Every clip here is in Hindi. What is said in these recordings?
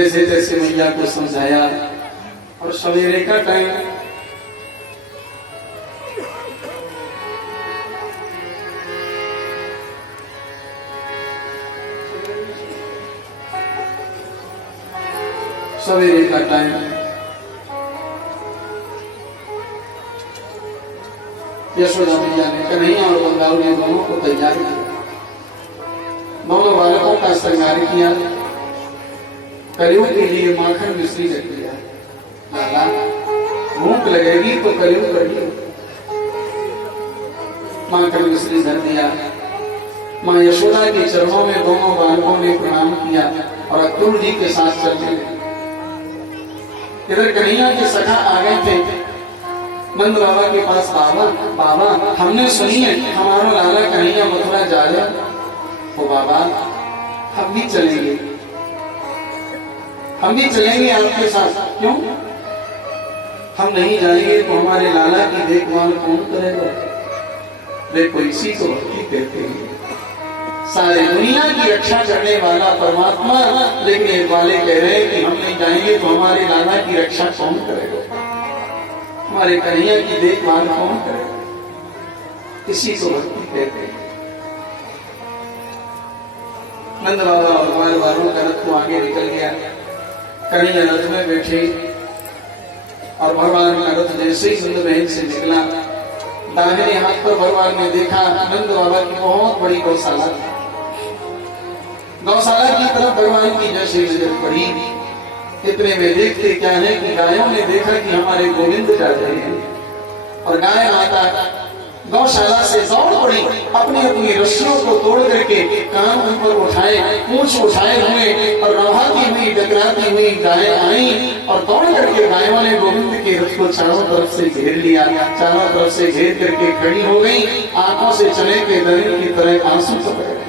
जैसे तैसे मैया को समझाया। और सवेरे का टाइम, सवेरे का टाइम यशोदा मैया ने कन्हैया और बंगाल ने दोनों को तैयार किया, दोनों बालकों का श्रृंगार किया, कलयुग के लिए माखन मिश्री रख दिया। लाला भूख लगेगी तो कलयुग कर लियो। माखन मिश्री धर दिया। माँ यशोदा के चरणों में दोनों बालकों ने प्रणाम किया और अक्रूर जी के साथ चलने लगे। इधर कन्हैया के सखा आ गए थे नंद बाबा के पास। बाबा बाबा हमने सुनी है हमारा लाला कन्हैया मथुरा जा रहा। तो बाबा हम भी चलेंगे, हम भी चलेंगे आपके साथ। क्यों? हम नहीं जाएंगे तो हमारे लाला की देखभाल कौन करेगा? देखो इसी को भक्ति कहते हैं। सारे दुनिया की रक्षा करने वाला परमात्मा, लेकिन एक वाले कह रहे हैं कि हम नहीं जाएंगे तो हमारे लाला की रक्षा कौन करेगा? हमारे कन्हैया की देखभाल कौन करेगा? इसी को भक्ति कहते हैं। नंद बाबा और बाल बालों का रथ को आगे निकल गया। कन्हैया रथ में बैठे और भगवान का रथ जैसे ही नंद महल से निकला, दाहिने हाथ पर भगवान ने देखा नंद बाबा की बहुत बड़ी गौशाला थी। गौशाला की तरफ भगवान की जैसे नजर पड़ी, इतने में देखते क्या है कि गायों ने देखा कि हमारे गोविंद जा रहे हैं और गाय माता गौशाला से दौड़ पड़ी, अपनी अपनी रस्सियों को तोड़ करके कान ऊपर उठाए, पूंछ उठाए हुए और रवाती हुई टकराती हुई गाय आई और दौड़ करके गाय वाले गोविंद के रथ को चारों तरफ से घेर लिया। चारों तरफ से घेर करके खड़ी हो गई, आंखों से चने के दरिंद की तरह आंसू टपक रहे।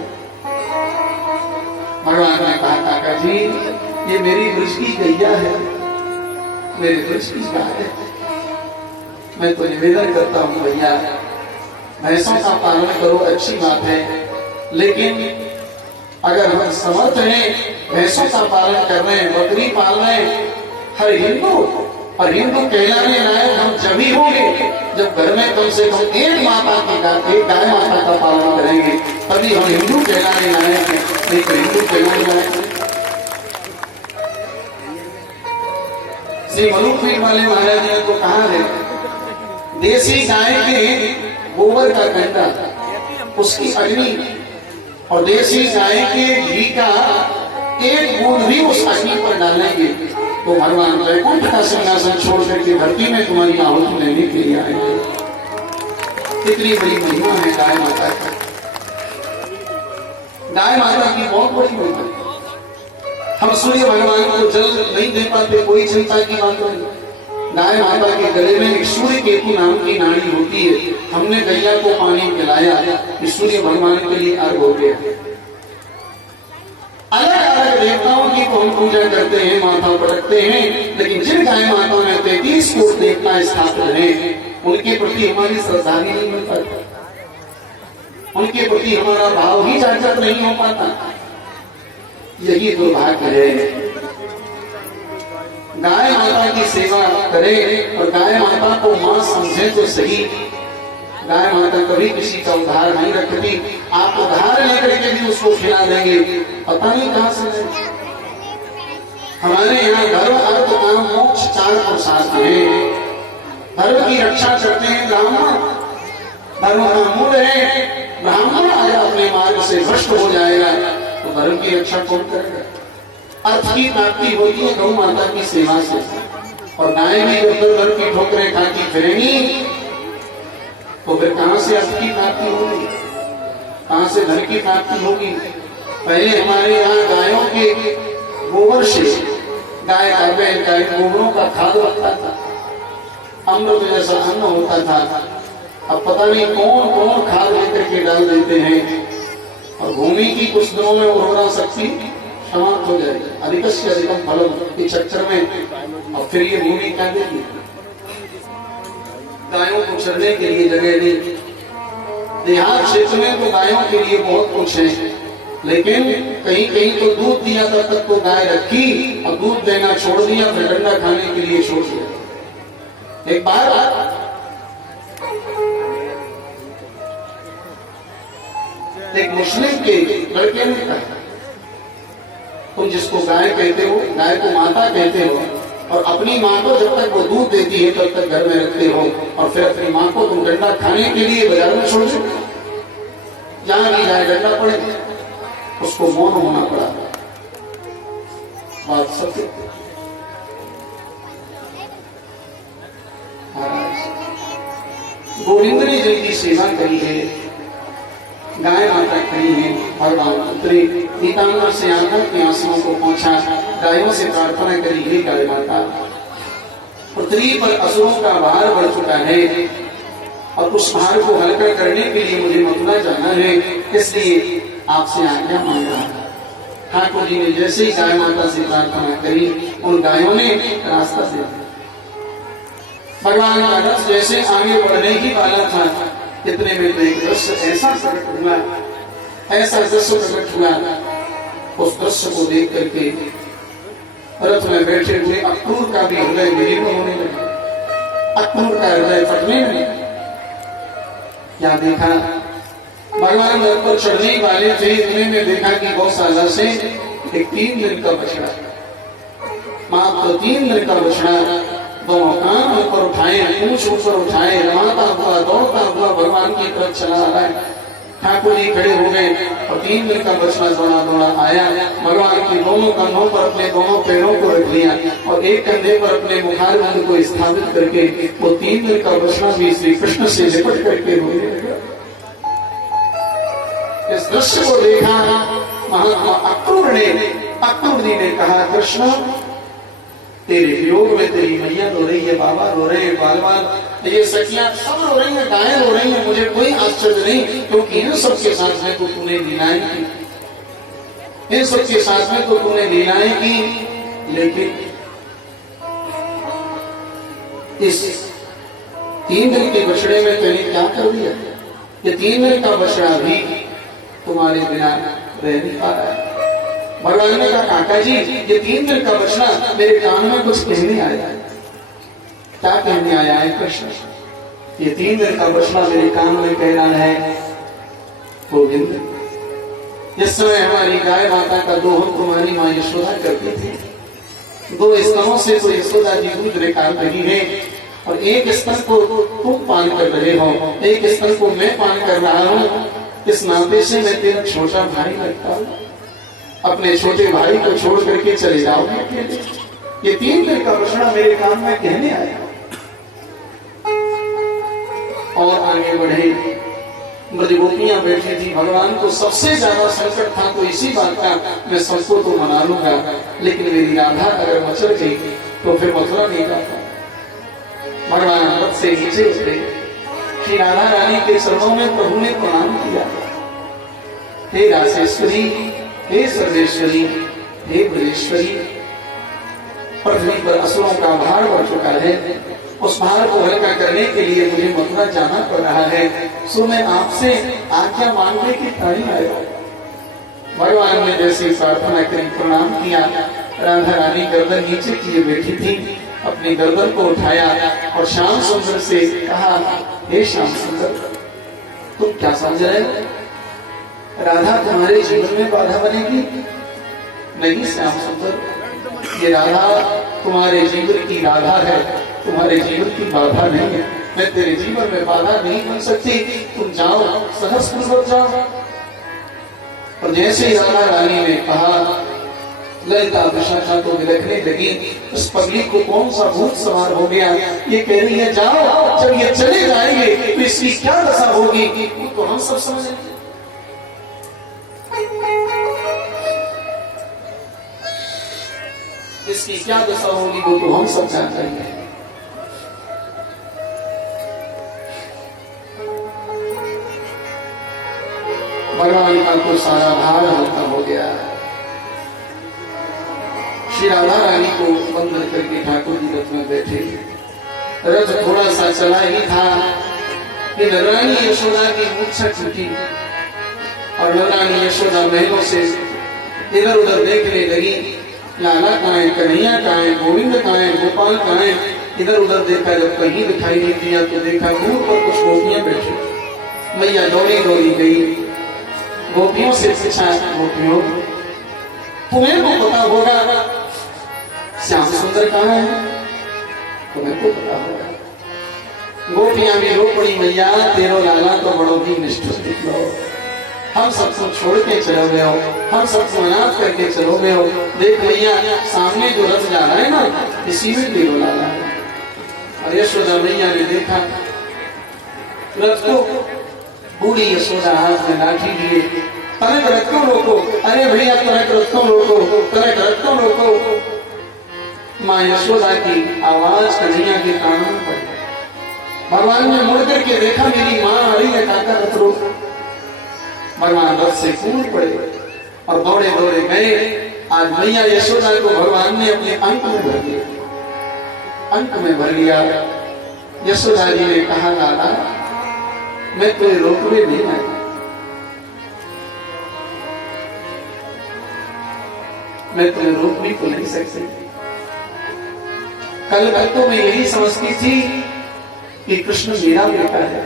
भगवान ने कहा काका जी ये मेरी ब्रज की गैया है, मेरे ब्रज की गाय है। मैं तो निवेदन करता हूँ भैया भैंसों का पालन करो, अच्छी बात है, लेकिन अगर हम समर्थ हैं भैंसों का पालन कर रहे हैं, बकरी पाल रहे हैं, हर हिंदू और हिंदू कहलाने लायक हम जब ही होंगे जब घर में कम से कम एक माता की एक गाय माता का पालन करेंगे, तभी हम हिंदू कहलाने लायक हैं, नहीं तो हिंदू कहलाने लायक हैं। श्री मनुपीठ वाले महाराज ने तो कहा है देसी गाय के गोबर का कंडा, उसकी अग्नि और देसी गाय के घी का एक बूंद भी उस अग्नि पर डालेंगे तो भगवान वैकुंठ का सिंहासन छोड़ करके धरती में तुम्हारी आहुति लेने के लिए आएंगे। कितनी बड़ी महिमा है गाय माता की। गाय माता की बहुत बड़ी महिमा है। हम सूर्य भगवान को जल नहीं दे पाते, कोई चिंता की बात नहीं। गाय माता के गले में एक सूर्य केतु नाम की नाड़ी होती है, हमने गैया को पानी पिलाया, सूर्य भगवान के लिए अर्घ हो गया। अलग अलग देवताओं की तो हम पूजा करते हैं, माथा पटकते हैं, लेकिन जिन गाय माता में 33 कोट देवता स्थापित हैं, उनके प्रति हमारी श्रद्धा भी नहीं मिल पाती, उनके प्रति हमारा भाव ही जागृत नहीं हो पाता। यही दुर्भाग्य है। गाय माता की सेवा करें और गाय माता को मां समझे तो सही। गाय माता कभी किसी का उधार नहीं रखती, आप उधार लेकर के भी उसको खिला देंगे, पता नहीं कहां से। हमारे यहाँ धर्म अर्थ काम मोक्ष 4 पुरुषार्थ है। धर्म की रक्षा करते हैं ब्राह्मण, धर्म का मूल है। ब्राह्मण अगर अपने मार्ग से भ्रष्ट हो जाएगा तो धर्म की रक्षा कौन करेगा? अर्थ की प्राप्ति होती है गौ माता की सेवा से, और गाय भी जब धर्म की ठोकरें खाती फिरेंगी तो फिर कहां से अर्थ की प्राप्ति होगी, कहां से धन की प्राप्ति होगी? पहले हमारे यहाँ गायों के गोबर से गाय का बैल का गोबरों का खाद लगता था, अमृत जैसा अन्न होता था। अब पता नहीं कौन कौन खाद लेकर के डाल देते हैं और भूमि की कुछ दिनों में उर्वरा शक्ति समाप्त हो जाएगी, अधिक से अधिकम फल के चक्कर में। और फिर ये भूमि क्या देगी? गायों को चरने के लिए जगह नहीं। देहात क्षेत्र में तो गायों के लिए बहुत कुछ है, लेकिन कहीं कहीं तो दूध दिया तब तक तो गाय रखी, अब दूध देना छोड़ दिया, फिर डंडा खाने के लिए छोड़ दिया। एक बार एक मुस्लिम के लड़के ने कहा, तुम जिसको गाय कहते हो, गाय को माता कहते हो, और अपनी माँ को जब तक वो दूध देती है तब तक घर में रखते हो, और फिर अपनी माँ को तुम डंडा खाने के लिए बाजार में छोड़ देते, जहां भी जाए डंडा पड़े, उसको मौन होना पड़ा। बात सत्य। गोविंद ने जिनकी सेवा करी है, गाय माता खड़ी है, भगवान उतरे, पीताम्बर से आकर के आंसुओं को पहुंचा, गायों से प्रार्थना करी, हे गाय माता, पृथ्वी पर असुरों का भार बढ़ चुका है और उस भार को हल्का करने के लिए मुझे मथुरा जाना है, इसलिए आपसे आज्ञा मांग रहा है। ठाकुर जी ने जैसे ही गाय माता से प्रार्थना करी, उन गायों ने रास्ता दे दिया। भगवान का रथ जैसे आगे बढ़ने ही वाला था, इतने में तो एक दृश्य ऐसा प्रकट हुआ, ऐसा दृश्य प्रकट हुआ, उस दृश्य को देख करके रथ में बैठे हुए अक्रूर का भी हृदय विलीन होने लगा, अक्रूर का हृदय फटने लगा। क्या देखा? भगवान रथ पर चढ़ने वाले थे, इतने में देखा कि गौशाला से एक 3 दिन का बछड़ा, मात्र 3 दिन का बछड़ा, दोनों कान ऊपर उठाए, पूंछ ऊपर उठाए, रमाता हुआ दौड़ता हुआ भगवान की तरफ चला आ रहा है। ठाकुर जी खड़े हो गए और 3 दिन का बछड़ा दौड़ा दौड़ा आया, भगवान के दोनों कंधों पर अपने दोनों पैरों को रख लिया और एक कंधे पर अपने मुखारबिंद को स्थापित करके वो 3 दिन का बछड़ा भी श्री कृष्ण से लिपट करके रोने लगा। इस दृश्य को देखा महात्मा अक्रूर जी ने कहा, कृष्ण तेरे वियोग में तेरी मैया रो रही है, बाबा रो रहे हैं, बाल बाल ये सखियां सब रो रही है, गायें रो रही है, मुझे कोई आश्चर्य नहीं, क्योंकि इन सबके साथ में तो तूने लीलाएं की, इन सबके साथ में तो तूने लीलाएं की, लेकिन इस 3 दिन के बछड़े में तूने क्या कर दिया? ये 3 दिन का बछड़ा भी तुम्हारे बिना रह नहीं पा रहा है। भगवान ने कहा, काका जी ये 3 दिन का बछड़ा मेरे कान में कुछ कहने आया है। क्या कहने आया है कृष्ण? ये 3 दिन का बछड़ा मेरे कान में कह रहा है, गोविंद जिस समय हमारी गाय माता का दोहन तुम्हारी माँ यशोदा करती थी, 2 स्तनों से तो यशोदा जी दूध निकाल रही है और एक स्तन को तुम पान कर रहे हो, एक स्तन को मैं पान कर रहा हूँ, इस नाते से मैं तेरा छोटा भाई लगता हूँ, अपने छोटे भाई को छोड़ करके चले जाओगे। ये 3 दिन का बछड़ा मेरे कान में कहने आया। और आगे बढ़े, ब्रजगोपियां बैठी थी, भगवान को सबसे ज्यादा संकट था तो इसी बात का, मैं सबको तो मना लूंगा, लेकिन मेरी राधा अगर मचल गई तो फिर मथुरा नहीं जाता। भगवान रथ से नीचे उतरे, श्री राधा रानी के चरणों में प्रभु ने प्रणाम किया, हे रासेश्वरी, हे सर्वेश्वरी, हे ब्रजेश्वरी, पृथ्वी पर असुरों का भार बढ़ चुका है, उस भार को हल्का करने के लिए मुझे मथुरा जाना पड़ रहा है, सो मैं आपसे आज्ञा मांगने की टाइम आया। भगवान ने जैसे प्रार्थना करी, प्रणाम किया, राधा रानी गर्दन नीचे किए बैठी थी, अपनी गर्दन को उठाया और श्याम सुंदर से कहा, हे श्याम सुंदर तुम क्या समझ रहे हो? राधा तुम्हारे जीवन में बाधा बनेगी? नहीं श्याम सुंदर, ये राधा तुम्हारे जीवन की राधा है, तुम्हारे जीवन की बाधा नहीं है, मैं तेरे जीवन में बाधा नहीं बन सकती, तुम जाओ, सहस्रपूर्वक जाओ। और जैसे ही राधा रानी ने कहा, ललिता विशाखा तो बिलखने लगी, उस पगली को कौन सा भूत सवार हो गया, ये कह रही है जाओ, जब ये चले जाएंगे तो इसकी क्या दशा होगी तो हम सब समझेंगे। इसकी क्या दशा होगी वो तो हम सब जान जाएंगे। भगवान का तो सारा भार हल्का हो गया। श्री राधा रानी को बंद करके ठाकुर जी रथ में बैठे, रथ थोड़ा सा चला ही था कि रानी यशोदा की मूर्छा छूटी और रानी यशोदा महलों से इधर उधर देखने लगी, लाला कहाँ है, कन्हैया कहाँ है, गोविंद कहाँ है, गोपाल कहाँ है। इधर उधर देखा, जब कहीं दिखाई नहीं दिया तो देखा दूर पर कुछ गोपियां बैठी। मैया दौड़ी दौड़ी गई, गोपियों से पूछा, गोपियों तुम्हें को पता होगा श्याम सुंदर कहाँ है? तुम्हें को पता होगा। गोपियां भी रो पड़ी, मैया तेरो लाला तो बड़ो ही निष्ठुर निकलो, हम सबको छोड़ के चलो गए हो, हम सबको अनाथ करके चलो गए हो। देख मैया सामने जो रथ जा रहा है ना, इसी में तेरो लाला है। और यशोदा मैया ने देखा रथ को, बूढ़ी यशोदा हाथ में लाठी लिए, तनक रथ को रोको, अरे भैया तनक रथ को रोको, तनक रथ को रोको। माँ यशोदा की आवाज कन्हैया के कानों में पड़ी। भगवान ने मुड़ करके देखा, मेरी माँ आ रही है, काका रथ रोक। भगवान रथ से कूद पड़े और दौड़े दौड़े गए। आज मैया यशोदा को भगवान ने अपने अंक में भर लिया, अंक में भर लिया। यशोदा जी ने कहा, लाला मैं कोई रोकने नहीं आई, मैं तुम्हें रोक भी तो नहीं सकती। कल तक तो मैं यही समझती थी कि कृष्ण मेरा बेटा है,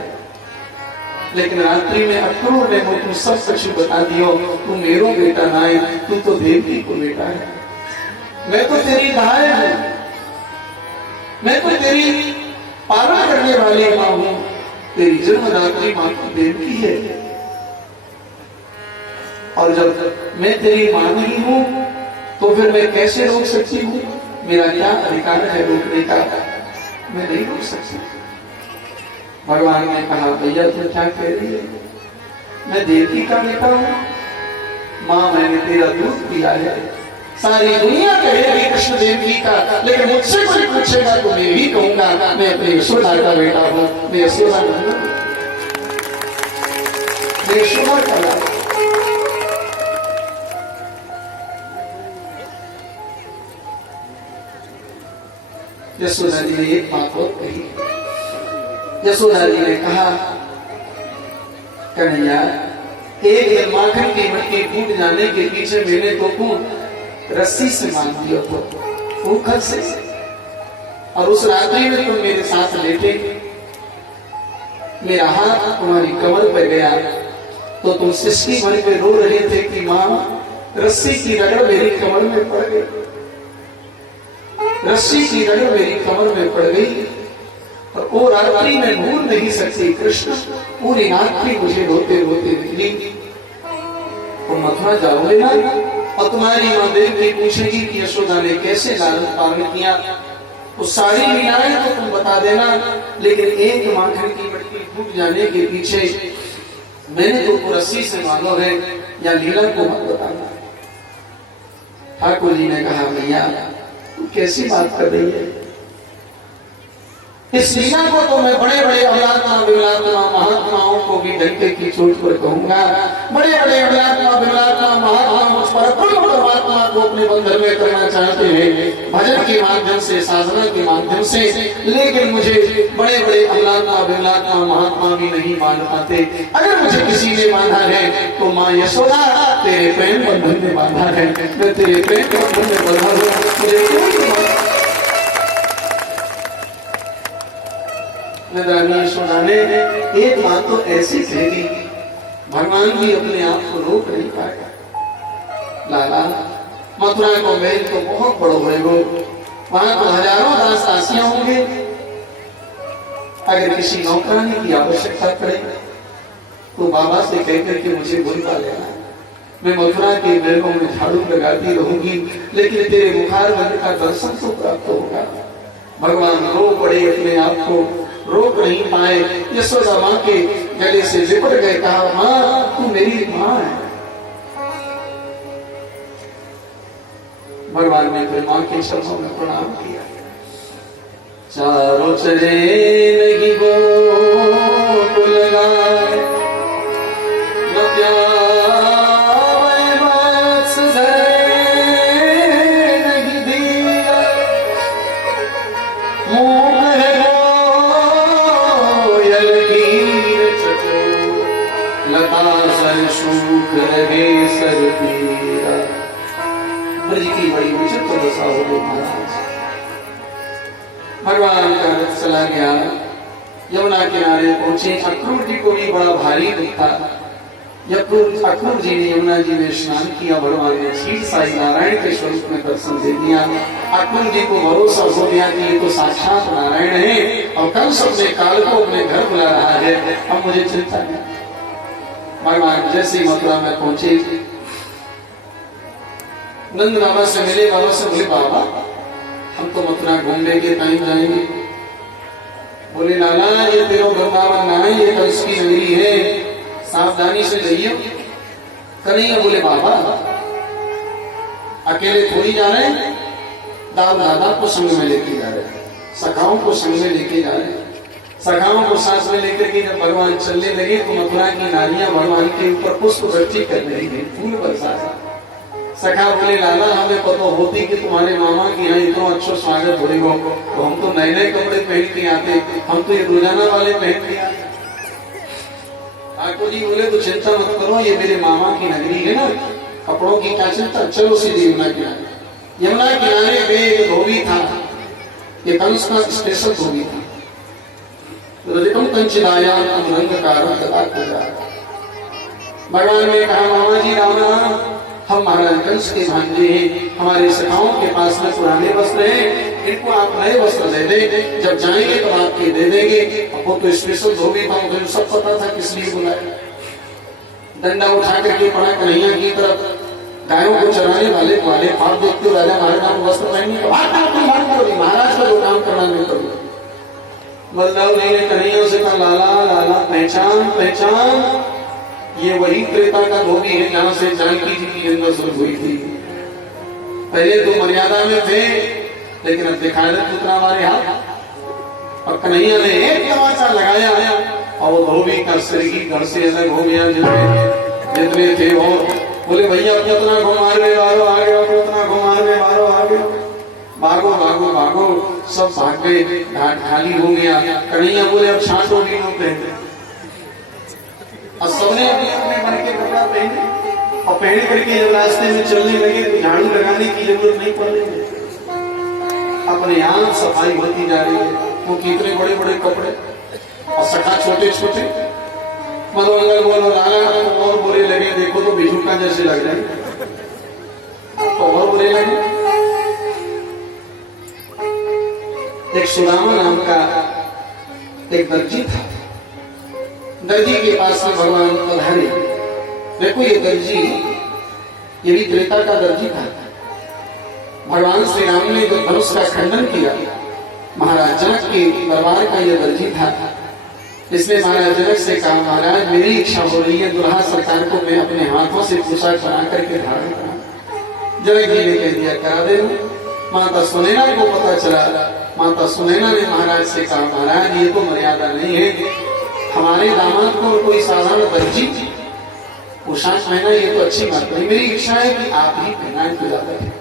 लेकिन रात्रि में अक्रूर ने मुझको सब सच बता दियो, तू मेरो बेटा ना है, तू तो देवकी को बेटा है। मैं तो तेरी दाय हूं, मैं तो तेरी पालन करने वाली मां हूं, तेरी जन्मदात्री मां की देवकी है। और जब मैं तेरी मां नहीं हूं तो फिर मैं कैसे रोक सकती हूँ? मेरा क्या अधिकार है रोकने का? मैं नहीं रोक सकती। भगवान ने कहा, भैया तुम क्या कह रही है? मैं देवकी का बेटा हूं, मां मैंने तेरा दूध पिया है। सारी दुनिया कहेगी कृष्ण देवकी का, लेकिन मुझसे कोई पूछेगा तो मैं भी कहूंगा मैं अपनी यशोदा का बेटा हूं। मैं यशोदा नहीं हूं, मैं यशोदा का बेटा। यशोदा जी ने एक बात और कही। यशोदा जी ने कहा, कन्हैया एक दिन माखन की मटकी टूट जाने के पीछे मैंने तो रस्सी से बांध दिया था, ऊखल से। और उस रात्रि में तुम मेरे साथ लेटे, मेरा हाथ तुम्हारी कमर पर गया तो तुम सिसकी भर पे रो रहे थे कि मां रस्सी की रगड़ मेरी कमर में पड़ गई, रस्सी की रगड़ मेरी कमर में पड़ गई। और वो रात्रि में भूल नहीं सकती कृष्ण, पूरी रात्रि मुझे रोते रोते निकली। तुम मथुरा जाओगे ना और तुम्हारी मां देवी पूछेगी कि यशोदा ने कैसे लालन पालन किया, वो सारी लीलाएं तो तुम बता देना, लेकिन एक माखन की मटकी टूट जाने के पीछे मैंने तुमको रस्सी से बांधा है या लीला को मत बताना। ठाकुर जी ने कहा, भैया तू कैसी बात कर रही है? इस लीला को तो मैं बड़े बड़े अवलात्मा विमलात्मा महात्माओं को भी डंके की चोट पर कहूंगा। बड़े बड़े अवलात्मा विमलात्मा महात्मा मुझ पर परमात्मा को अपने बंधन में करना चाहते हैं, भजन के माध्यम से, साधना के माध्यम से, लेकिन मुझे बड़े बड़े अवलात्मा विमलात्मा महात्मा भी नहीं मान पाते। अगर मुझे किसी ने बांधा है तो माँ यशोदा तेरे प्रेम बंधन में बांधा है, मैं तेरे प्रेम बंधन में बंधा हूँ, मुझे कोई यशोदा ने एक बात तो ऐसी कह दी, भगवान भी अपने आप को रोक नहीं पाएगा। लाला मथुरा को महल तो बहुत बड़ो है, वो वहां तो हजारों दास दासियां होंगे। अगर किसी नौकरानी की आवश्यकता पड़े तो बाबा से कहकर के मुझे बुलवा लेना, मैं मथुरा के महलों में झाड़ू लगाती रहूंगी, लेकिन तेरे मुखार बंद का दर्शन तो प्राप्त होगा। भगवान रो पड़े, अपने आप को रोक नहीं पाए। यशोदा मां के गले से लिपट गए, कहा, मां तू मेरी मां है। भगवान ने फिर मां के चरणों में प्रणाम किया। चारों चले नहीं गोकुल लगाए, न प्यारे वत्स नहीं दिया, लता सर सूख भगवान का रथ चला गया, यमुना किनारे पहुंचे। अक्रूर जी को भी बड़ा भारी दुख था। अक्रूर जी ने यमुना जी में स्नान किया, भगवान ने क्षीर साई नारायण के स्वरूप में दर्शन दे दिया। अक्रूर जी को भरोसा हो गया कि ये तो साक्षात नारायण है और कल सबने काल को अपने घर बुला रहा है, अब मुझे चिंता नहीं। भगवान जैसे मथुरा में पहुंचे, नंद बाबा से मिले। बाबा से बोले बाबा हम तो मथुरा घूमने के टाइम जाएंगे। बोले लाला ये तेरो वृंदावन ना है, ये कंस की नगरी है, सावधानी से जाइए। कन्हैया बोले बाबा अकेले थोड़ी जा रहे हैं, दादा को संग में लेके जा रहे हैं, सखाओं को संग में लेके जा रहे हैं। सखाओं को साथ में लेकर के जब भगवान चलने लगे तो मथुरा की नारियां भगवान के ऊपर पुष्प वृष्टि करने लगी, फूल बरसा। सखा बोले लाला हमें पता होती कि तुम्हारे मामा के यहाँ इतना अच्छा स्वागत होगा तो हम तो नए नए कपड़े पहन के आते, हम तो ये रोजाना वाले पहन के आते। ठाकुर जी बोले तो चिंता मत करो, ये मेरे मामा की नगरी है ना, कपड़ों की क्या चिंता, चलो सीधे यमुना किनारे। यमुना किनारे पे एक धोबी था, ये कंस का स्पेशल धोबी था। भगवान ने कहा मामा जी राम राम, हम महाराज कंस के भांजे हैं, हमारे सखाओं के पास में पुराने वस्त्र हैं, इनको आप नए वस्त्र दे दें, जब जाएंगे तो आपके दे देंगे। अब वो तो स्पेशल धोबी था, मुझे सब पता था किस लिए बुलाया। डंडा उठा करके पड़ा कन्हैया की तरफ, गायों को चराने वाले फाड़ देखते राजा महाराज वस्त्र पहनने महाराज का जो काम करना नहीं करो। बलदाऊ जी ने कन्हैया से कहा लाला लाला पहचान पहचान, ये वही त्रेता का धोबी है जहां से जानकी जी की जन्म शुरू हुई थी। पहले तो मर्यादा में थे लेकिन अब दिखाए पुतना हमारे हाथ। और कन्हैया ने एक तमाचा लगाया और वो धोबी का शरीर घर से अलग हो गया जितने थे। और बोले भैया कितना घुमारने वालो आ गया, कितना घुमारने वालो आ गया, भागो भागो भागो। सब भाग गए, घाट खाली हो गया। कन्हैया बोले अब छाटो भी न पहने, और सबने अपने अपने मन के कपड़ा पहने और पहन करके जब रास्ते में चलने लगे तो झाड़ू लगाने की जरूरत नहीं पड़ रही है, अपने आप सफाई होती जा रही है। क्योंकि इतने बड़े बड़े कपड़े और सखा छोटे छोटे। मनोरंजन बोलो लाला तो और बुरे लगे, देखो तो बिजुका जैसे लग रहे तो और बुरे लगे। एक सुदामा नाम का एक दर्जी था, दर्जी के पास में भगवान पधारे। देखो ये दर्जी, ये भी त्रेता का दर्जी था। भगवान श्री राम ने जो धनुष का खंडन किया, महाराज जनक के दरबार का ये दर्जी था। इसने महाराज जनक से कहा महाराज मेरी इच्छा हो रही है दुल्हा सरकार को मैं अपने हाथों से पोशाक बना करके धारण करा। जनक जी ने कह दिया करा दे। माता सुनैना को पता चला, माता सुनैना ने महाराज से कहा महाराज ये तो मर्यादा नहीं है, हमारे दामाद को कोई साधारण दर्जी पोशाक पहना ये तो अच्छी बात नहीं, मेरी इच्छा है कि आप ही पहनाएं तो ज्यादा है।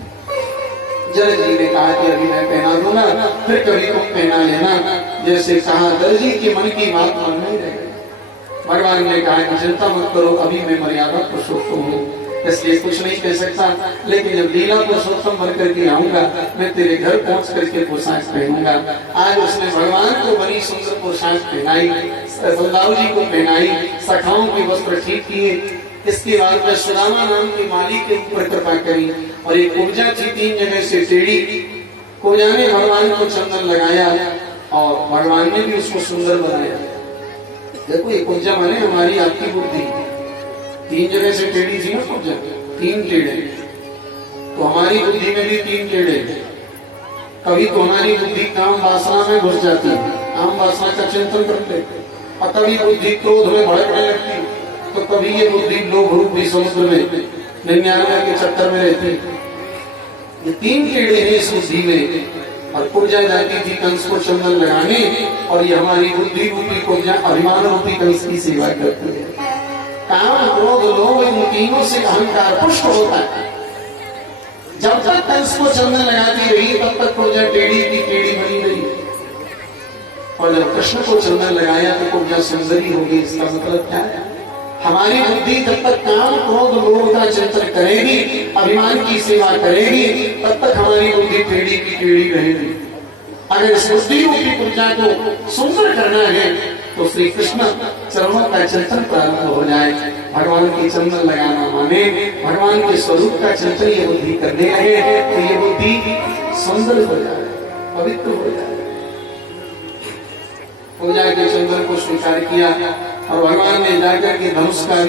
जनक जी ने कहा कि अभी मैं पहना दूंगा, फिर कभी तुम पहना लेना। जैसे कहा दर्जी के मन की बात मन नहीं रह गई। भगवान ने कहा कि चिंता मत करो, अभी मैं मर्यादा पुरुषोत्तम हूँ इसलिए कुछ नहीं कह सकता, लेकिन जब लीला पुरुषोत्तम बन करके आऊंगा मैं तेरे घर पहुंच करके पोशाक पहनूंगा। आज उसने भगवान को बड़ी सुंदर पोशाक पहनाई, बलदाऊ जी को पहनाई, सखाओं के वस्त्र ठीक किए। इसके बाद में सुदामा नाम के माली के ऊपर कृपा करी और एक ऊर्जा थी 3 जगह से टेढ़ी। कोजा ने भगवान को चंदन लगाया और भगवान ने भी उसको सुंदर बनाया। देखो ये ऊर्जा माने हमारी आपकी बुद्धि, 3 जगह से टेढ़ी थी ना ऊर्जा, 3 टेढ़े, तो हमारी बुद्धि में भी 3 टेढ़े। कभी तो हमारी बुद्धि काम वासना में घुस जाती है, काम वासना का चिंतन करते, और कभी बुद्धि क्रोध में भड़कने लगती, तो कभी ये बुद्धि लोभ रूप भी समुद्र में 99 के चक्कर में रहती। ये 3 टेढ़े हैं इस बुद्धि में। और ऊर्जा जाती थी कंस को चंदन लगाने, और ये हमारी बुद्धि रूपी ऊर्जा अभिमान रूपी कंस की सेवा करती है। काम क्रोध लोभ इन तीनों से अहंकार पुष्ट होता है। जब तक कंस को चंदन लगाती रही तब तक ऊर्जा टेढ़ी की टेढ़ी बनी रही, और जब कृष्ण को चंदन लगाया तो ऊर्जा सुंदरी हो गई। इसका मतलब क्या है? हमारी बुद्धि जब तक काम क्रोध लोभ का चिंतन करेगी, अभिमान की सेवा करेगी, तब तक हमारी बुद्धि टेढ़ी की टेढ़ी रहेगी। अगर इस बुद्धि रूपी पूजा को सुंदर करना है तो श्री कृष्ण चरणों का चिंतन प्रारंभ हो जाए। भगवान की चंदन लगाना माने भगवान के स्वरूप का चिंतन ये बुद्धि करने लगे तो ये बुद्धि सुंदर हो जाए, पवित्र हो जाए। पूजा के चंदन को स्वीकार किया और भगवान ने जाकर के धनुष का